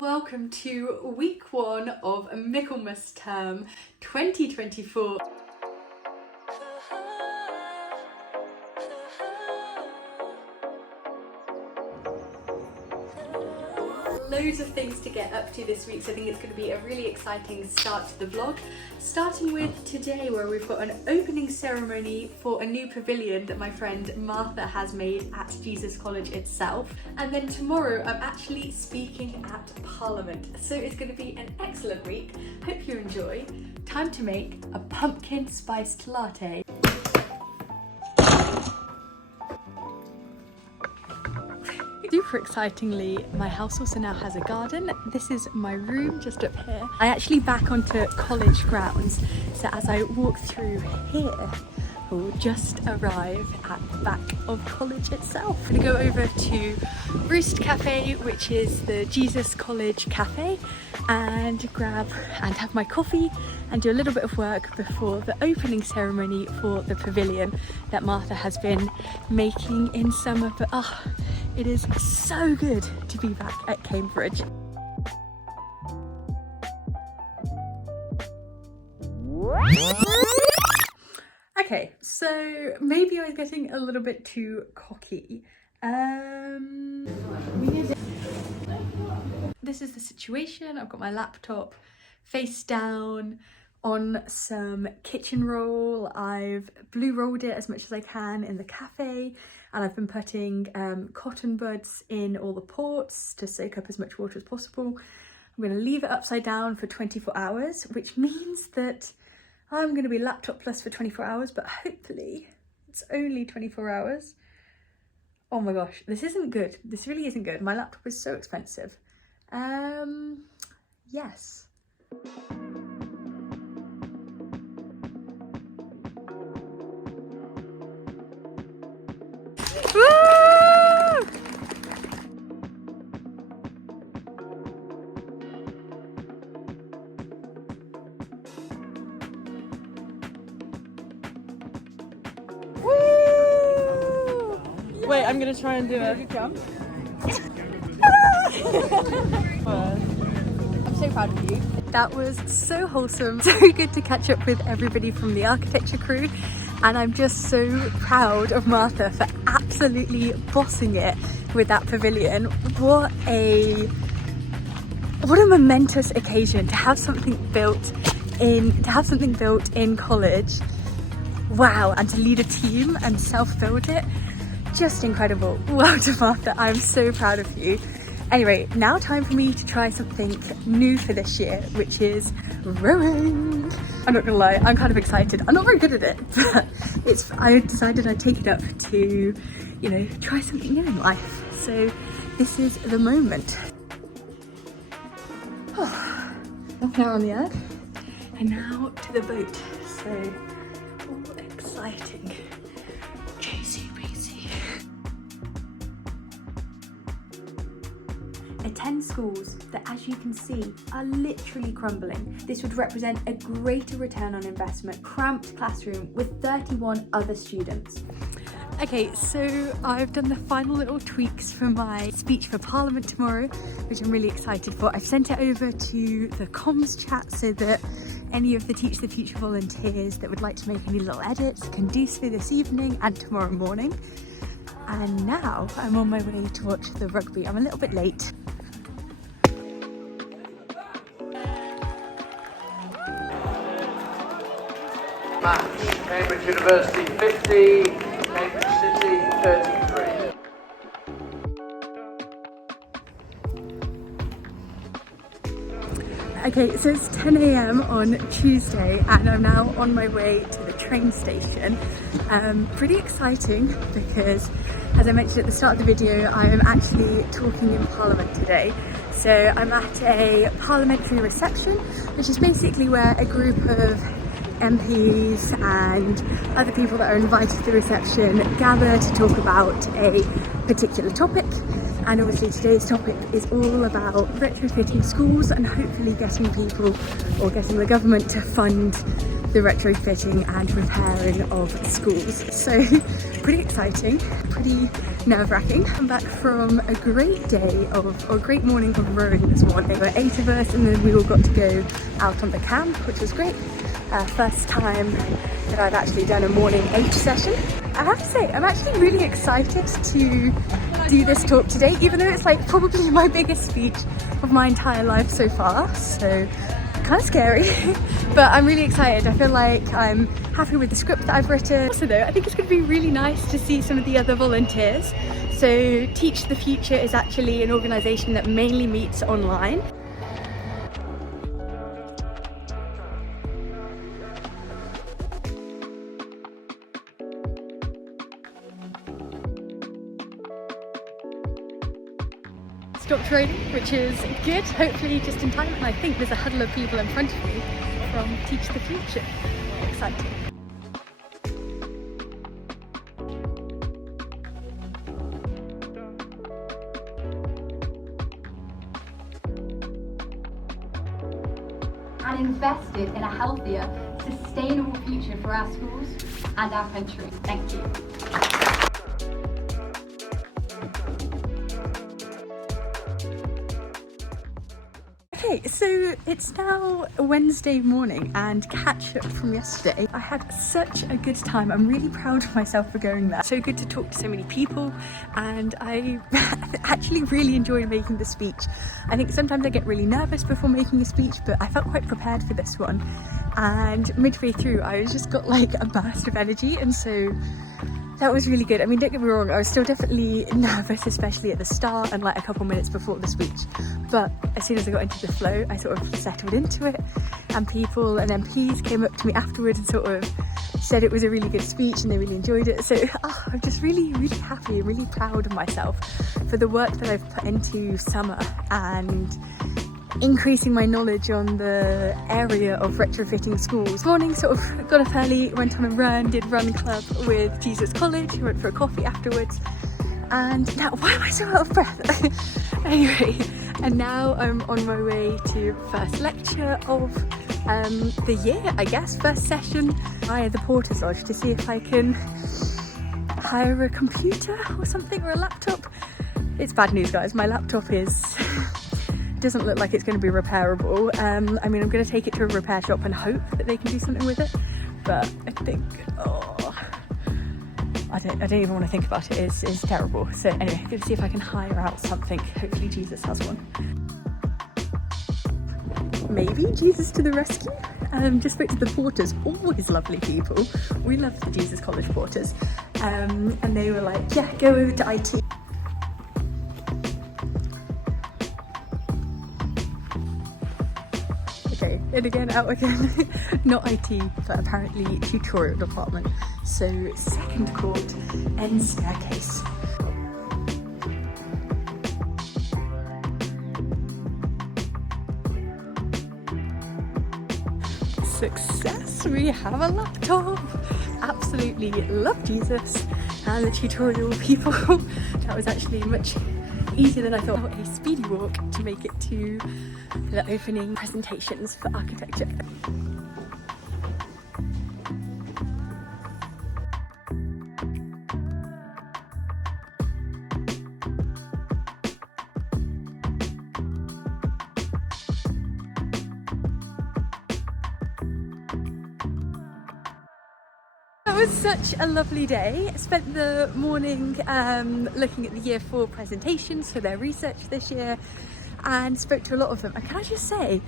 Welcome to week 1 of Michaelmas term 2024. Loads of things to get up to this week, so I think it's going to be a really exciting start to the vlog. Starting with today, where we've got an opening ceremony for a new pavilion that my friend Martha has made at Jesus College itself. And then tomorrow I'm actually speaking at Parliament, so it's going to be an excellent week. Hope you enjoy. Time to make a pumpkin spiced latte. Super excitingly, my house also now has a garden. This is my room just up here. I actually back onto college grounds, so as I walk through here, we'll just arrive at the back of college itself. I'm gonna go over to Roost Cafe, which is the Jesus College cafe, and grab and have my coffee and do a little bit of work before the opening ceremony for the pavilion that Martha has been making in summer. But it is so good to be back at Cambridge. Okay, so maybe I was getting a little bit too cocky. This is the situation. I've got my laptop face down on some kitchen roll. I've blue rolled it as much as I can in the cafe, and I've been putting cotton buds in all the ports to soak up as much water as possible. I'm going to leave it upside down for 24 hours, which means that I'm going to be laptop-less for 24 hours, but hopefully it's only 24 hours. Oh my gosh, this isn't good. This really isn't good. My laptop is so expensive. Yes. Wait, I'm gonna try and do a jump. I'm so proud of you. That was so wholesome, so good to catch up with everybody from the architecture crew, and I'm just so proud of Martha for absolutely bossing it with that pavilion. What a momentous occasion to have something built in college. Wow, and to lead a team and self-build it. Just incredible. Well done, Martha. I'm so proud of you. Anyway, now time for me to try something new for this year, which is rowing. I'm not gonna lie, I'm kind of excited. I'm not very good at it, but I decided I'd take it up to, you know, try something new in life. So this is the moment. Half an hour on the egg, and now to the boat. So all exciting. Attend schools that, as you can see, are literally crumbling. This would represent a greater return on investment. Cramped classroom with 31 other students. Okay, so I've done the final little tweaks for my speech for Parliament tomorrow, which I'm really excited for. I've sent it over to the comms chat so that any of the Teach the Future volunteers that would like to make any little edits can do so this evening and tomorrow morning. And now I'm on my way to watch the rugby. I'm a little bit late. Match, Cambridge University 50, Cambridge City 33. Okay, so it's 10 AM on Tuesday and I'm now on my way to the train station. Pretty exciting because, as I mentioned at the start of the video, I am actually talking in Parliament today. So I'm at a parliamentary reception, which is basically where a group of MPs and other people that are invited to the reception gather to talk about a particular topic. And obviously today's topic is all about retrofitting schools and hopefully getting people, or getting the government to fund the retrofitting and repairing of schools. So pretty exciting, pretty nerve-wracking. I'm back from a great day of, or a great morning of rowing this morning. There were 8 of us and then we all got to go out on the camp, which was great. First time that I've actually done a morning H session. I have to say, I'm actually really excited to do this talk today, even though it's like probably my biggest speech of my entire life so far. So kind of scary, but I'm really excited. I feel like I'm happy with the script that I've written. Also though, I think it's going to be really nice to see some of the other volunteers. So Teach the Future is actually an organisation that mainly meets online. Stopped raining, which is good, hopefully just in time, and I think there's a huddle of people in front of me from Teach the Future. Exciting. And invested in a healthier, sustainable future for our schools and our country. Thank you. Okay, so it's now Wednesday morning and catch up from yesterday. I had such a good time. I'm really proud of myself for going there. So good to talk to so many people, and I actually really enjoyed making the speech. I think sometimes I get really nervous before making a speech, but I felt quite prepared for this one. And midway through, I just got like a burst of energy, and so that was really good. I mean, don't get me wrong, I was still definitely nervous, especially at the start and like a couple minutes before the speech. But as soon as I got into the flow, I sort of settled into it, and people and MPs came up to me afterwards and sort of said it was a really good speech and they really enjoyed it. So I'm just really, really happy and really proud of myself for the work that I've put into summer and increasing my knowledge on the area of retrofitting schools. This morning sort of got up early, went on a run, did run club with Jesus College, went for a coffee afterwards, and now, why am I so out of breath? Anyway, and now I'm on my way to first lecture of the year, I guess, first session via the Porter's Lodge to see if I can hire a computer or something, or a laptop. It's bad news, guys, my laptop doesn't look like it's going to be repairable. I mean, I'm going to take it to a repair shop and hope that they can do something with it, but I think, I don't even want to think about it. It's terrible. So anyway, I'm going to see if I can hire out something. Hopefully Jesus has one. Maybe Jesus to the rescue. Just spoke to the porters, always lovely people. We love the Jesus College porters, and they were like, yeah, go over to IT. Okay, in again, out again. Not IT, but apparently tutorial department. So second court, end staircase. Success, we have a laptop. Absolutely love Jesus and the tutorial people. That was actually much easier than I thought. A speedy walk to make it to the opening presentations for architecture. That was such a lovely day. I spent the morning looking at the Year 4 presentations for their research this year and spoke to a lot of them. And can I just say,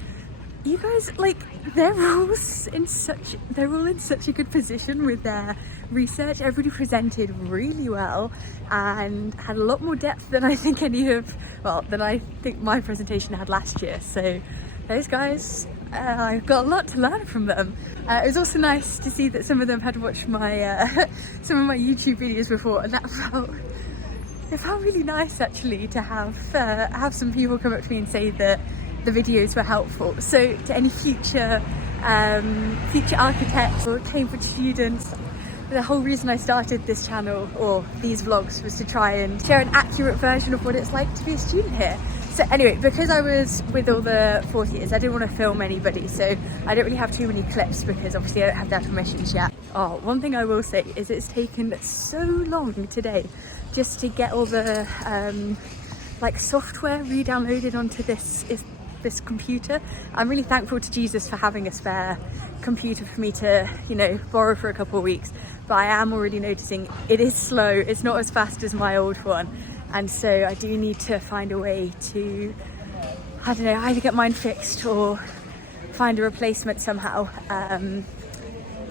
you guys, like, they're all in such a good position with their research. Everybody presented really well and had a lot more depth than I think than I think my presentation had last year. So those guys, I've got a lot to learn from them. It was also nice to see that some of them had watched my some of my YouTube videos before, and it felt really nice actually to have some people come up to me and say that the videos were helpful. So to any future architects or Cambridge students, The whole reason I started this channel, or these vlogs, was to try and share an accurate version of what it's like to be a student here. So anyway, because I was with all the fourth years, I didn't want to film anybody, so I don't really have too many clips because obviously I don't have their permissions yet. Oh, one thing I will say is it's taken so long today just to get all the like software re-downloaded onto this computer. I'm really thankful to Jesus for having a spare computer for me to, you know, borrow for a couple of weeks, but I am already noticing it is slow. It's not as fast as my old one, and so I do need to find a way to, I don't know, either get mine fixed or find a replacement somehow.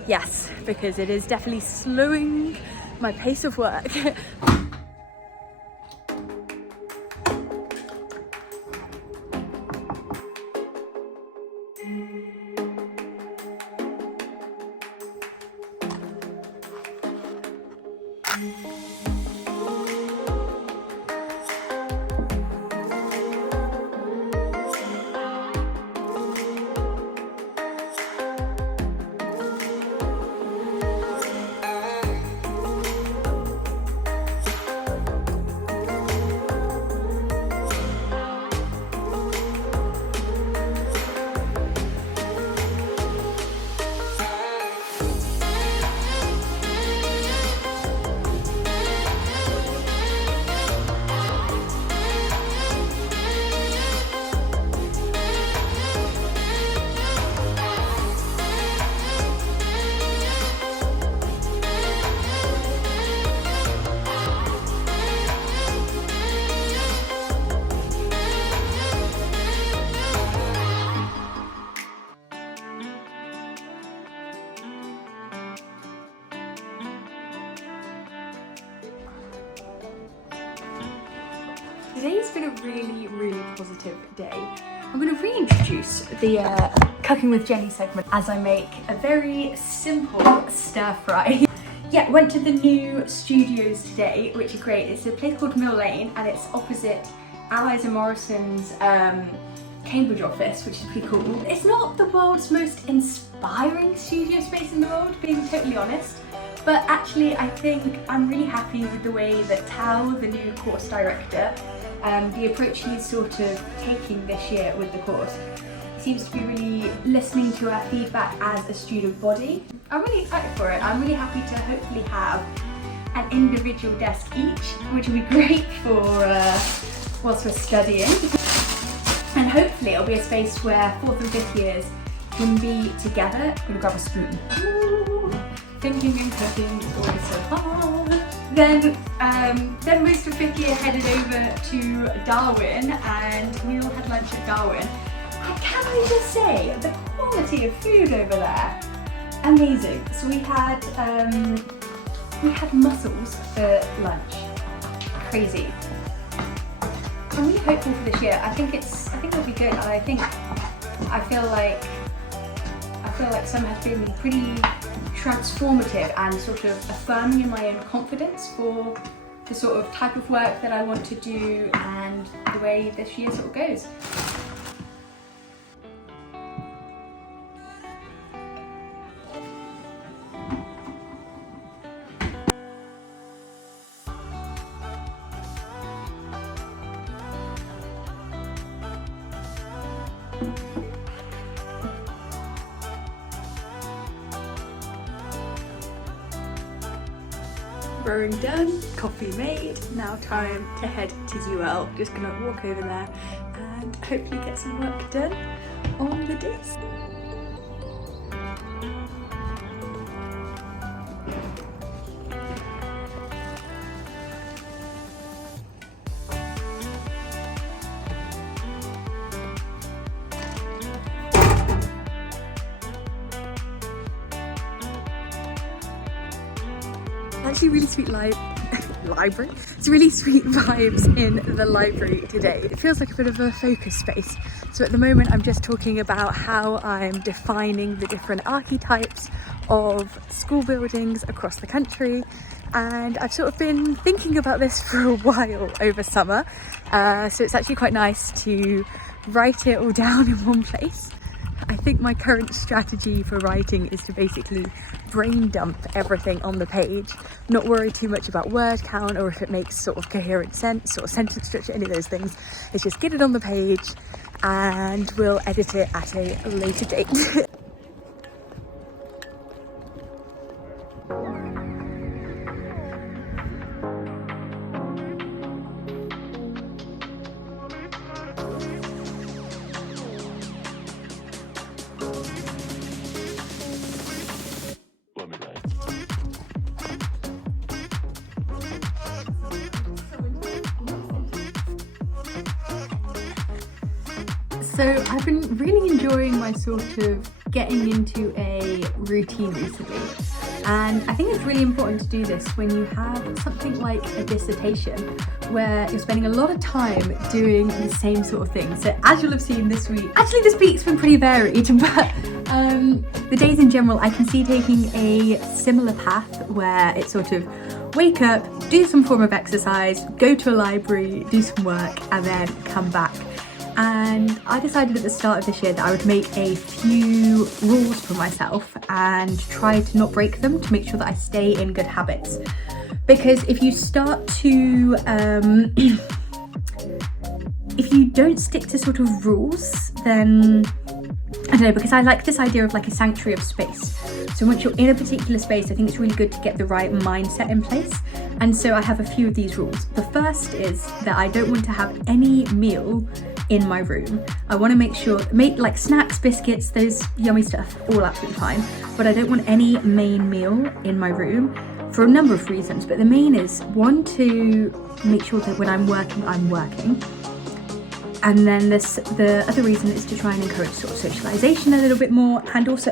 Yes, because it is definitely slowing my pace of work. Today's been a really positive day. I'm going to reintroduce the Cooking with Jenny segment as I make a very simple stir fry. Yeah, went to the new studios today, which are great. It's a place called Mill Lane and it's opposite Allies and Morrison's Cambridge office, which is pretty cool. It's not the world's most inspiring studio space in the world, being totally honest, but actually I think I'm really happy with the way that Tal, the new course director, the approach he's sort of taking this year with the course. He seems to be really listening to our feedback as a student body. I'm really excited for it. I'm really happy to hopefully have an individual desk each, which will be great for whilst we're studying. And hopefully it'll be a space where 4th and 5th years can be together. I'm gonna grab a spoon. Ooh, thinking and cooking is always so hard. Then most of 5th year headed over to Darwin and we all had lunch at Darwin. And can I just say, the quality of food over there, amazing. So we had mussels for lunch, crazy. I'm really hopeful for this year. I think it'll be good, and I feel like summer has been pretty transformative and sort of affirming in my own confidence for the sort of type of work that I want to do and the way this year sort of goes. Brewing done, coffee made, now time to head to UL. Just gonna walk over there and hopefully get some work done on the disc. Actually really sweet library. It's really sweet vibes in the library today. It feels like a bit of a focus space. So at the moment I'm just talking about how I'm defining the different archetypes of school buildings across the country, and I've sort of been thinking about this for a while over summer, so it's actually quite nice to write it all down in one place. I think my current strategy for writing is to basically brain dump everything on the page, not worry too much about word count or if it makes sort of coherent sense or sentence structure, any of those things. It's just get it on the page and we'll edit it at a later date. So I've been really enjoying my sort of getting into a routine recently, and I think it's really important to do this when you have something like a dissertation where you're spending a lot of time doing the same sort of thing. So as you'll have seen this week, actually this week's been pretty varied, but the days in general I can see taking a similar path where it's sort of wake up, do some form of exercise, go to a library, do some work, and then come back. And I decided at the start of this year that I would make a few rules for myself and try to not break them to make sure that I stay in good habits. Because if you start to, if you don't stick to sort of rules, then, I don't know, because I like this idea of like a sanctuary of space. So once you're in a particular space, I think it's really good to get the right mindset in place. And so I have a few of these rules. The first is that I don't want to have any meal in my room. I want to make sure, like snacks, biscuits, those yummy stuff, all absolutely fine, but I don't want any main meal in my room for a number of reasons. But the main is, one, to make sure that when I'm working, and then the other reason is to try and encourage sort of socialization a little bit more. And also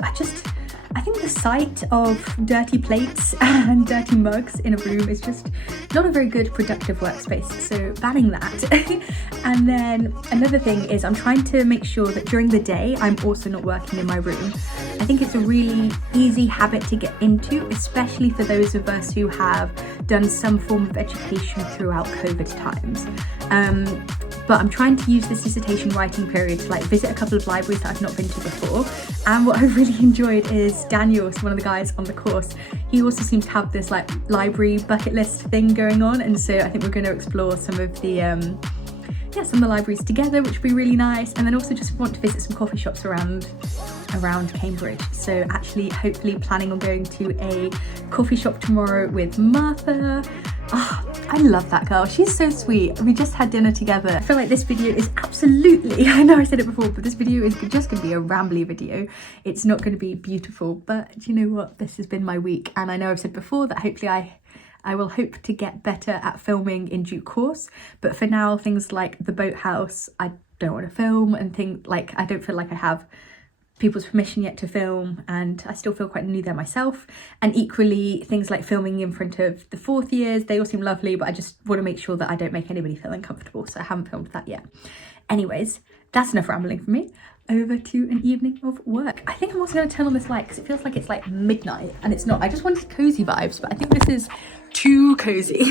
I think the sight of dirty plates and dirty mugs in a room is just not a very good productive workspace, so banning that. And then another thing is I'm trying to make sure that during the day I'm also not working in my room. I think it's a really easy habit to get into, especially for those of us who have done some form of education throughout COVID times. But I'm trying to use this dissertation writing period to like visit a couple of libraries that I've not been to before. And what I really enjoyed is Daniel, one of the guys on the course, he also seems to have this like library bucket list thing going on. And so I think we're going to explore some of the libraries together, which would be really nice. And then also just want to visit some coffee shops around Cambridge. So actually hopefully planning on going to a coffee shop tomorrow with Martha. Oh, I love that girl. She's so sweet. We just had dinner together. I feel like this video is absolutely, I know I said it before, but this video is just going to be a rambly video. It's not going to be beautiful, but you know what? This has been my week. And I know I've said before that hopefully I will hope to get better at filming in due course. But for now, things like the boathouse, I don't want to film, and things like I don't feel like I have people's permission yet to film, and I still feel quite new there myself. And equally things like filming in front of the fourth years, they all seem lovely, but I just want to make sure that I don't make anybody feel uncomfortable, so I haven't filmed that yet. Anyways, that's enough rambling for me. Over to an evening of work. I think I'm also going to turn on this light because it feels like it's like midnight, and it's not. I just wanted cozy vibes, but I think this is too cozy.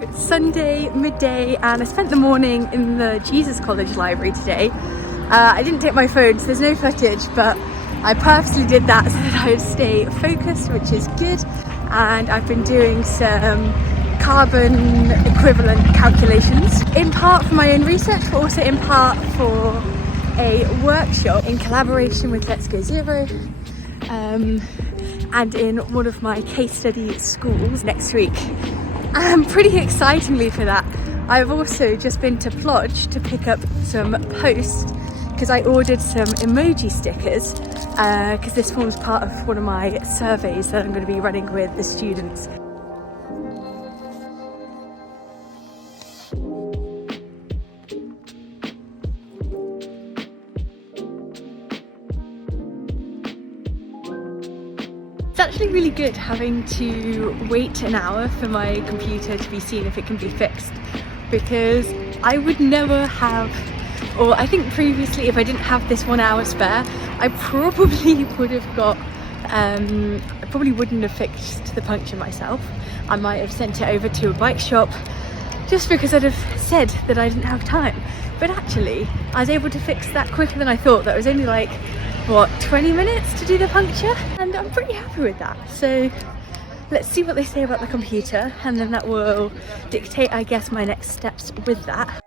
It's Sunday midday and I spent the morning in the Jesus College library today. I didn't take my phone, so there's no footage, but I purposely did that so that I would stay focused, which is good. And I've been doing some carbon equivalent calculations, in part for my own research, but also in part for a workshop in collaboration with Let's Go Zero, and in one of my case study schools next week. And pretty excitingly for that, I've also just been to Plodge to pick up some post because I ordered some emoji stickers because this forms part of one of my surveys that I'm going to be running with the students. It's actually really good having to wait an hour for my computer to be seen if it can be fixed, because I would never have, or I think previously if I didn't have this 1 hour spare, I probably would have got, I probably wouldn't have fixed the puncture myself. I might have sent it over to a bike shop just because I'd have said that I didn't have time. But actually, I was able to fix that quicker than I thought. That was only like, what, 20 minutes to do the puncture? And I'm pretty happy with that. So let's see what they say about the computer, and then that will dictate, I guess, my next steps with that.